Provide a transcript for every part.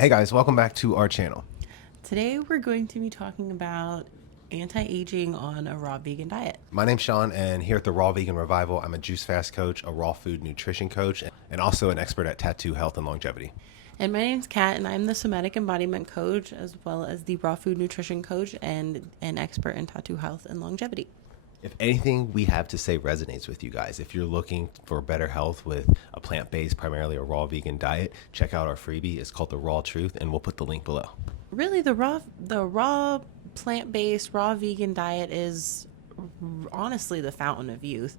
Hey guys, welcome back to our channel. Today we're going to be talking about anti-aging on a raw vegan diet. My name's Sean, and here at the Raw Vegan Revival, I'm a juice fast coach, a raw food nutrition coach, and also an expert at tattoo health and longevity. And my name's Kat, and I'm the somatic embodiment coach as well as the raw food nutrition coach and an expert in tattoo health and longevity. If anything we have to say resonates with you guys, if you're looking for better health with a plant-based, primarily a raw vegan diet, check out our freebie. It's called The Raw Truth, and we'll put the link below. Really, the raw plant-based raw vegan diet is honestly the fountain of youth,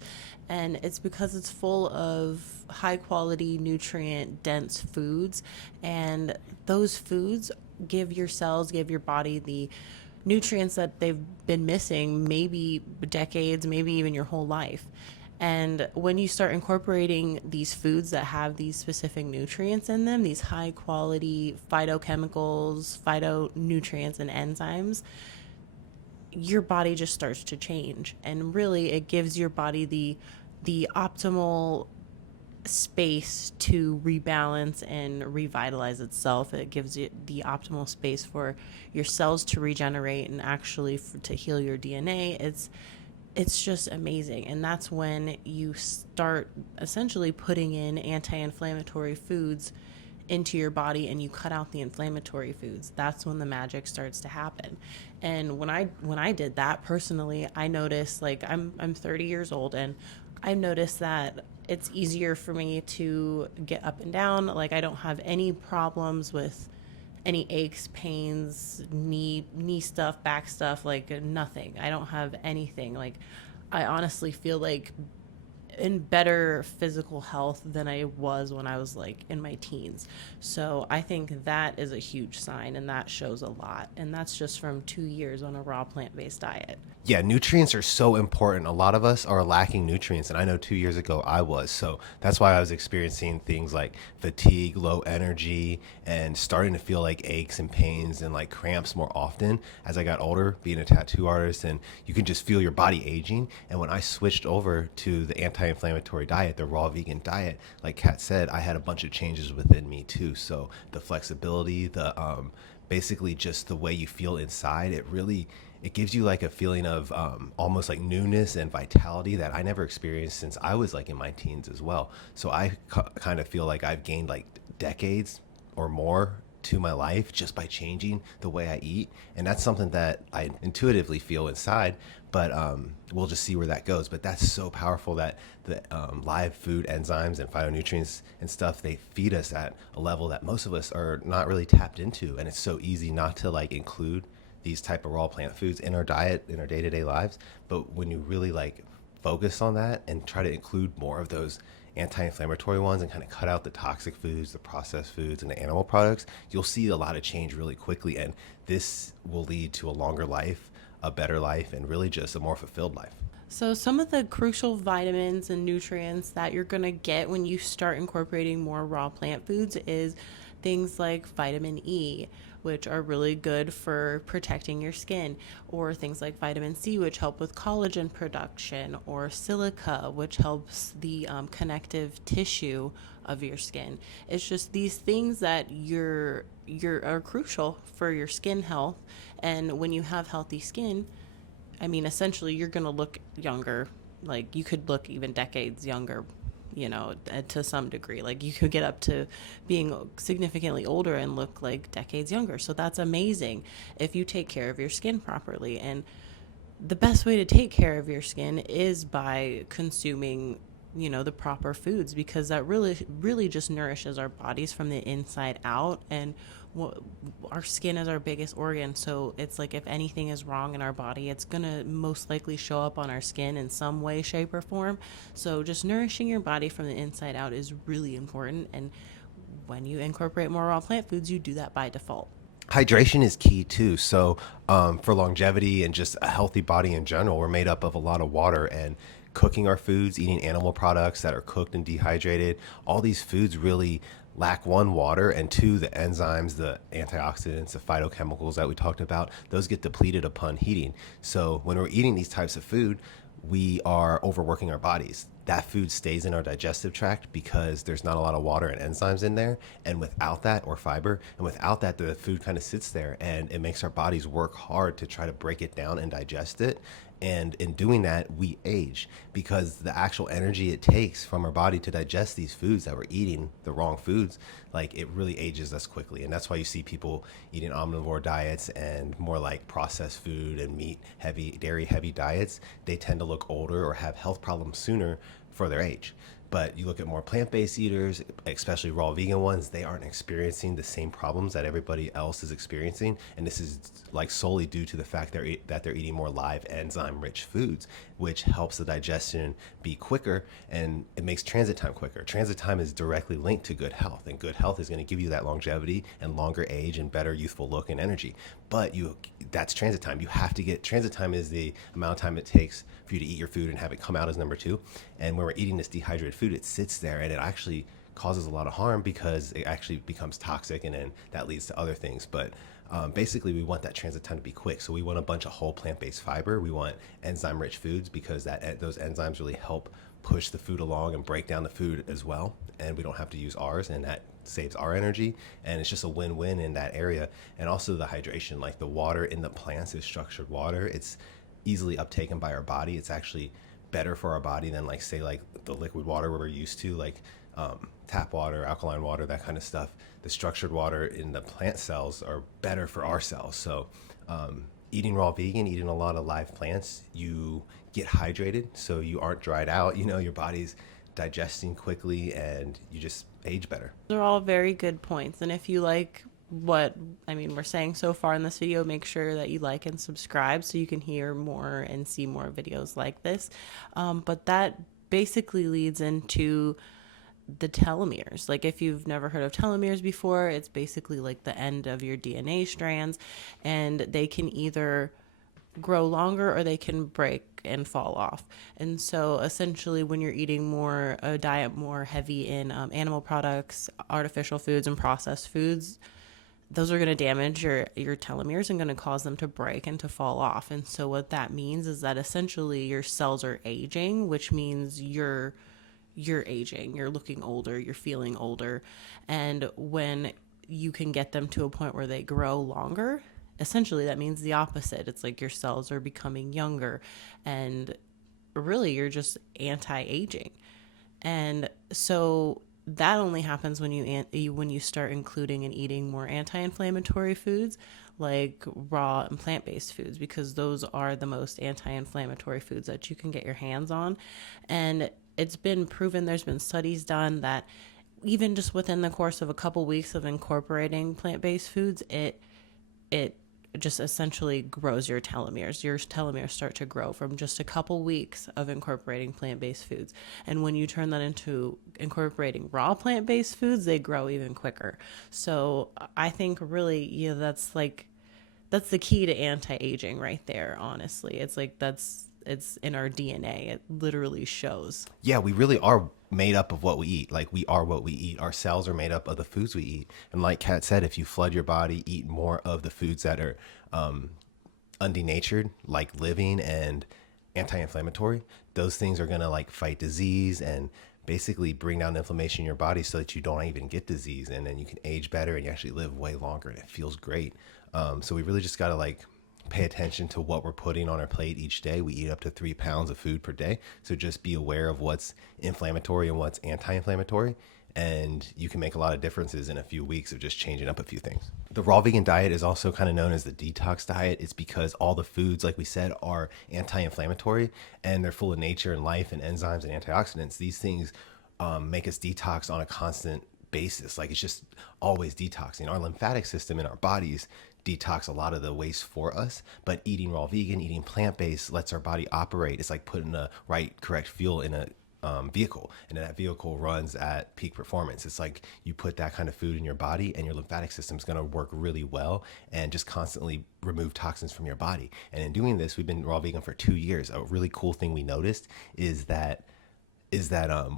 and it's because it's full of high quality nutrient dense foods, and those foods give your cells, give your body the nutrients that they've been missing maybe decades, maybe even your whole life. And when you start incorporating these foods that have these specific nutrients in them, these high quality phytochemicals, phytonutrients, and enzymes, your body just starts to change. And really, it gives your body the optimal space to rebalance and revitalize itself. It gives you the optimal space for your cells to regenerate and actually to heal your DNA. It's just amazing. And that's when you start essentially putting in anti-inflammatory foods into your body and you cut out the inflammatory foods. That's when the magic starts to happen. And when I did that personally, I noticed, like, I'm 30 years old, and I noticed that it's easier for me to get up and down. Like, I don't have any problems with any aches, pains, knee stuff, back stuff, like nothing. I don't have anything. Like, I honestly feel like in better physical health than I was when I was like in my teens. So I think that is a huge sign, and that shows a lot. And that's just from 2 years on a raw plant-based diet. Yeah, nutrients are so important. A lot of us are lacking nutrients, and I know 2 years ago I was. So that's why I was experiencing things like fatigue, low energy, and starting to feel like aches and pains and like cramps more often as I got older, being a tattoo artist, and you can just feel your body aging. And when I switched over to the anti-inflammatory diet, the raw vegan diet, like Kat said, I had a bunch of changes within me too. So the flexibility, the basically just the way you feel inside, it gives you like a feeling of almost like newness and vitality that I never experienced since I was like in my teens as well. So I kind of feel like I've gained like decades or more to my life just by changing the way I eat. And that's something that I intuitively feel inside, but we'll just see where that goes. But that's so powerful that the live food enzymes and phytonutrients and stuff, they feed us at a level that most of us are not really tapped into. And it's so easy not to like include these type of raw plant foods in our diet, in our day-to-day lives. But when you really like focus on that and try to include more of those anti-inflammatory ones and kind of cut out the toxic foods, the processed foods, and the animal products, you'll see a lot of change really quickly. And this will lead to a longer life, a better life, and really just a more fulfilled life. So, some of the crucial vitamins and nutrients that you're going to get when you start incorporating more raw plant foods is things like vitamin E, which are really good for protecting your skin, or things like vitamin C, which help with collagen production, or silica, which helps the connective tissue of your skin. It's just these things that you're are crucial for your skin health, and when you have healthy skin, I mean, essentially, you're going to look younger. Like, you could look even decades younger, to some degree. Like, you could get up to being significantly older and look like decades younger. So that's amazing if you take care of your skin properly. And the best way to take care of your skin is by consuming the proper foods, because that really just nourishes our bodies from the inside out. And what, our skin is our biggest organ, so it's like if anything is wrong in our body, it's gonna most likely show up on our skin in some way, shape, or form. So just nourishing your body from the inside out is really important, and when you incorporate more raw plant foods, you do that by default. Hydration is key too. So for longevity and just a healthy body in general, we're made up of a lot of water, and cooking our foods, eating animal products that are cooked and dehydrated, all these foods really lack one, water, and two, the enzymes, the antioxidants, the phytochemicals that we talked about, those get depleted upon heating. So when we're eating these types of food, we are overworking our bodies. that food stays in our digestive tract because there's not a lot of water and enzymes in there. And without that, or fiber, and without that, the food kind of sits there and it makes our bodies work hard to try to break it down and digest it. And in doing that, we age because the actual energy it takes from our body to digest these foods that we're eating, the wrong foods, like it really ages us quickly. And that's why you see people eating omnivore diets and more like processed food and meat heavy, dairy heavy diets. They tend to look older or have health problems sooner for their age. But you look at more plant-based eaters, especially raw vegan ones, they aren't experiencing the same problems that everybody else is experiencing. And this is like solely due to the fact that they're eating more live enzyme-rich foods, which helps the digestion be quicker and it makes transit time quicker. Transit time is directly linked to good health, and good health is going to give you that longevity and longer age and better youthful look and energy. But that's transit time. You have to get transit time is the amount of time it takes for you to eat your food and have it come out as number two. And when we're eating this dehydrated food, it sits there and it actually causes a lot of harm because it actually becomes toxic, and then that leads to other things. But basically, we want that transit time to be quick. So we want a bunch of whole plant-based fiber. We want enzyme-rich foods because those enzymes really help push the food along and break down the food as well. And we don't have to use ours, and that saves our energy. And it's just a win-win in that area. And also the hydration, like the water in the plants is structured water. It's easily uptaken by our body. It's actually better for our body than like say like the liquid water we're used to, like tap water, alkaline water, that kind of stuff. The structured water in the plant cells are better for our cells. So eating raw vegan, eating a lot of live plants, you get hydrated, so you aren't dried out. You know, your body's digesting quickly and you just age better. They're all very good points. And if you like what we're saying so far in this video, make sure that you like and subscribe so you can hear more and see more videos like this. But that basically leads into the telomeres. Like if you've never heard of telomeres before, it's basically like the end of your DNA strands, and they can either grow longer or they can break and fall off. And so essentially when you're eating a diet more heavy in animal products, artificial foods, and processed foods, those are going to damage your telomeres and going to cause them to break and to fall off. And so what that means is that essentially your cells are aging, which means you're aging, you're looking older, you're feeling older. And when you can get them to a point where they grow longer, essentially that means the opposite. It's like your cells are becoming younger, and really you're just anti-aging. And so that only happens when you start including and eating more anti-inflammatory foods like raw and plant-based foods, because those are the most anti-inflammatory foods that you can get your hands on. And it's been proven, there's been studies done that even just within the course of a couple weeks of incorporating plant-based foods, it just essentially grows your telomeres. Your telomeres start to grow from just a couple weeks of incorporating plant-based foods. And when you turn that into incorporating raw plant-based foods, they grow even quicker. So I think really, yeah, that's the key to anti-aging right there, honestly. It's like it's in our DNA. It literally shows. Yeah, we really are made up of what we eat. Like we are what we eat. Our cells are made up of the foods we eat. And like Kat said, if you flood your body, eat more of the foods that are undenatured, like living and anti-inflammatory, those things are going to like fight disease and basically bring down inflammation in your body so that you don't even get disease. And then you can age better and you actually live way longer and it feels great. So we really just got to like pay attention to what we're putting on our plate each day. We eat up to 3 pounds of food per day. So just be aware of what's inflammatory and what's anti-inflammatory. And you can make a lot of differences in a few weeks of just changing up a few things. The raw vegan diet is also kind of known as the detox diet. It's because all the foods, like we said, are anti-inflammatory and they're full of nature and life and enzymes and antioxidants. These things make us detox on a constant basis. Like it's just always detoxing. Our lymphatic system in our bodies detox a lot of the waste for us, but eating raw vegan, eating plant-based lets our body operate. It's like putting the correct fuel in a vehicle, and that vehicle runs at peak performance. It's like you put that kind of food in your body and your lymphatic system is going to work really well and just constantly remove toxins from your body. And in doing this, we've been raw vegan for 2 years. A really cool thing we noticed is that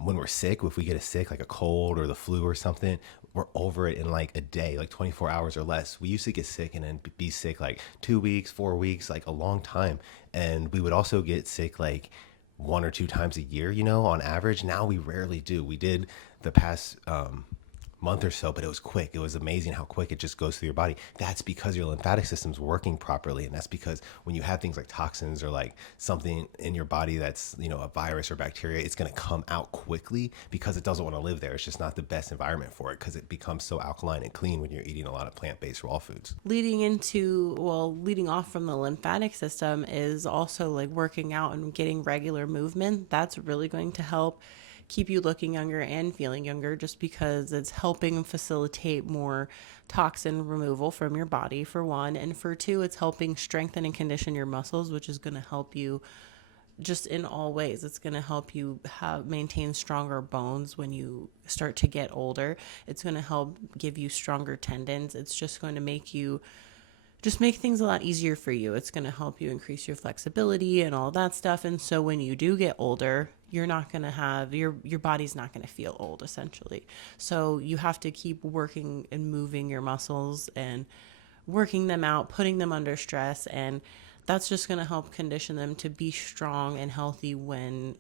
when we're sick, if we get sick, like a cold or the flu or something, we're over it in like a day, like 24 hours or less. We used to get sick and then be sick like 2 weeks, 4 weeks, like a long time. And we would also get sick like 1 or 2 times a year, on average. Now we rarely do. We did the past month or so, but it was quick. It was amazing how quick it just goes through your body. That's because your lymphatic system's working properly. And that's because when you have things like toxins or like something in your body that's, a virus or bacteria, it's going to come out quickly because it doesn't want to live there. It's just not the best environment for it because it becomes so alkaline and clean when you're eating a lot of plant-based raw foods. Leading off from the lymphatic system is also like working out and getting regular movement. That's really going to help keep you looking younger and feeling younger, just because it's helping facilitate more toxin removal from your body, for one. And for two, it's helping strengthen and condition your muscles, which is going to help you just in all ways. It's going to help you maintain stronger bones when you start to get older. It's going to help give you stronger tendons. It's just going to make things a lot easier for you. It's going to help you increase your flexibility and all that stuff. And so when you do get older, you're not going to have your body's not going to feel old, essentially. So you have to keep working and moving your muscles and working them out, putting them under stress, and that's just going to help condition them to be strong and healthy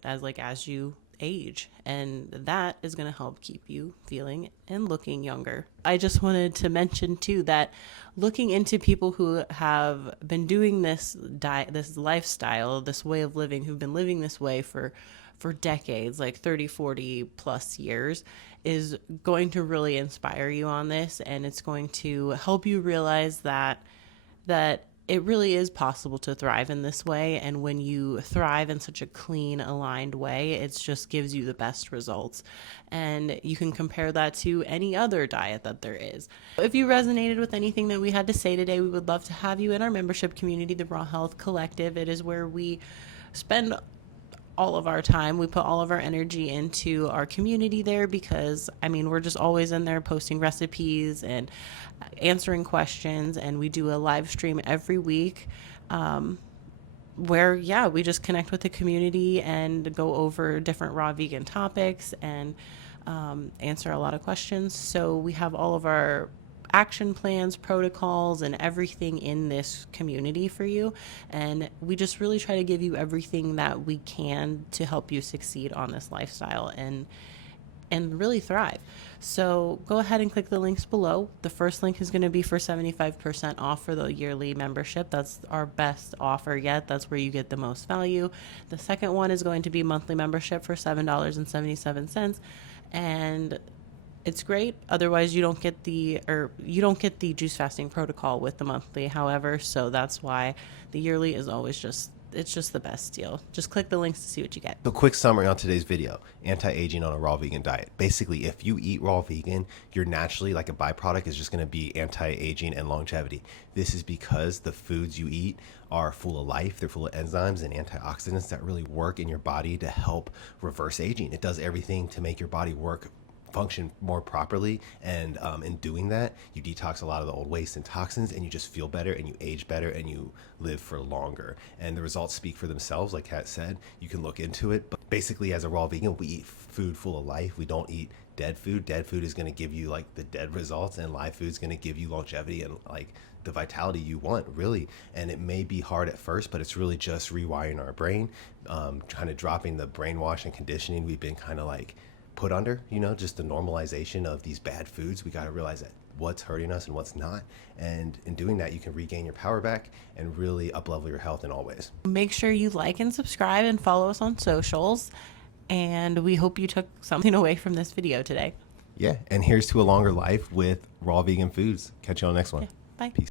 as you age, and that is going to help keep you feeling and looking younger. I just wanted to mention too that looking into people who have been doing this this lifestyle, this way of living, who've been living this way for decades, like 30, 40 plus years, is going to really inspire you on this, and it's going to help you realize that it really is possible to thrive in this way. And when you thrive in such a clean, aligned way, it just gives you the best results. And you can compare that to any other diet that there is. If you resonated with anything that we had to say today, we would love to have you in our membership community, the Raw Health Collective. It is where we spend all of our time. We put all of our energy into our community there because, we're just always in there posting recipes and answering questions, and we do a live stream every week where, we just connect with the community and go over different raw vegan topics and answer a lot of questions. So we have all of our action plans, protocols, and everything in this community for you. And we just really try to give you everything that we can to help you succeed on this lifestyle and really thrive. So go ahead and click the links below. The first link is going to be for 75% off for the yearly membership. That's our best offer yet. That's where you get the most value. The second one is going to be monthly membership for $7.77. And it's great. Otherwise, you don't get the juice fasting protocol with the monthly. However, so that's why the yearly is always it's just the best deal. Just click the links to see what you get. So quick summary on today's video: anti-aging on a raw vegan diet. Basically, if you eat raw vegan, you're naturally, like a byproduct, is just going to be anti-aging and longevity. This is because the foods you eat are full of life. They're full of enzymes and antioxidants that really work in your body to help reverse aging. It does everything to make your body function more properly, and in doing that, you detox a lot of the old waste and toxins, and you just feel better, and you age better, and you live for longer. And the results speak for themselves. Like Kat said, you can look into it, but basically, as a raw vegan, we eat food full of life. We don't eat dead food. Dead food is going to give you like the dead results, and live food is going to give you longevity and like the vitality you want, really. And it may be hard at first, but it's really just rewiring our brain, kind of dropping the brainwash and conditioning we've been kind of like put under, just the normalization of these bad foods. We got to realize that what's hurting us and what's not. And in doing that, you can regain your power back and really up-level your health in all ways. Make sure you like and subscribe and follow us on socials. And we hope you took something away from this video today. Yeah. And here's to a longer life with raw vegan foods. Catch you on the next one. Yeah, bye. Peace.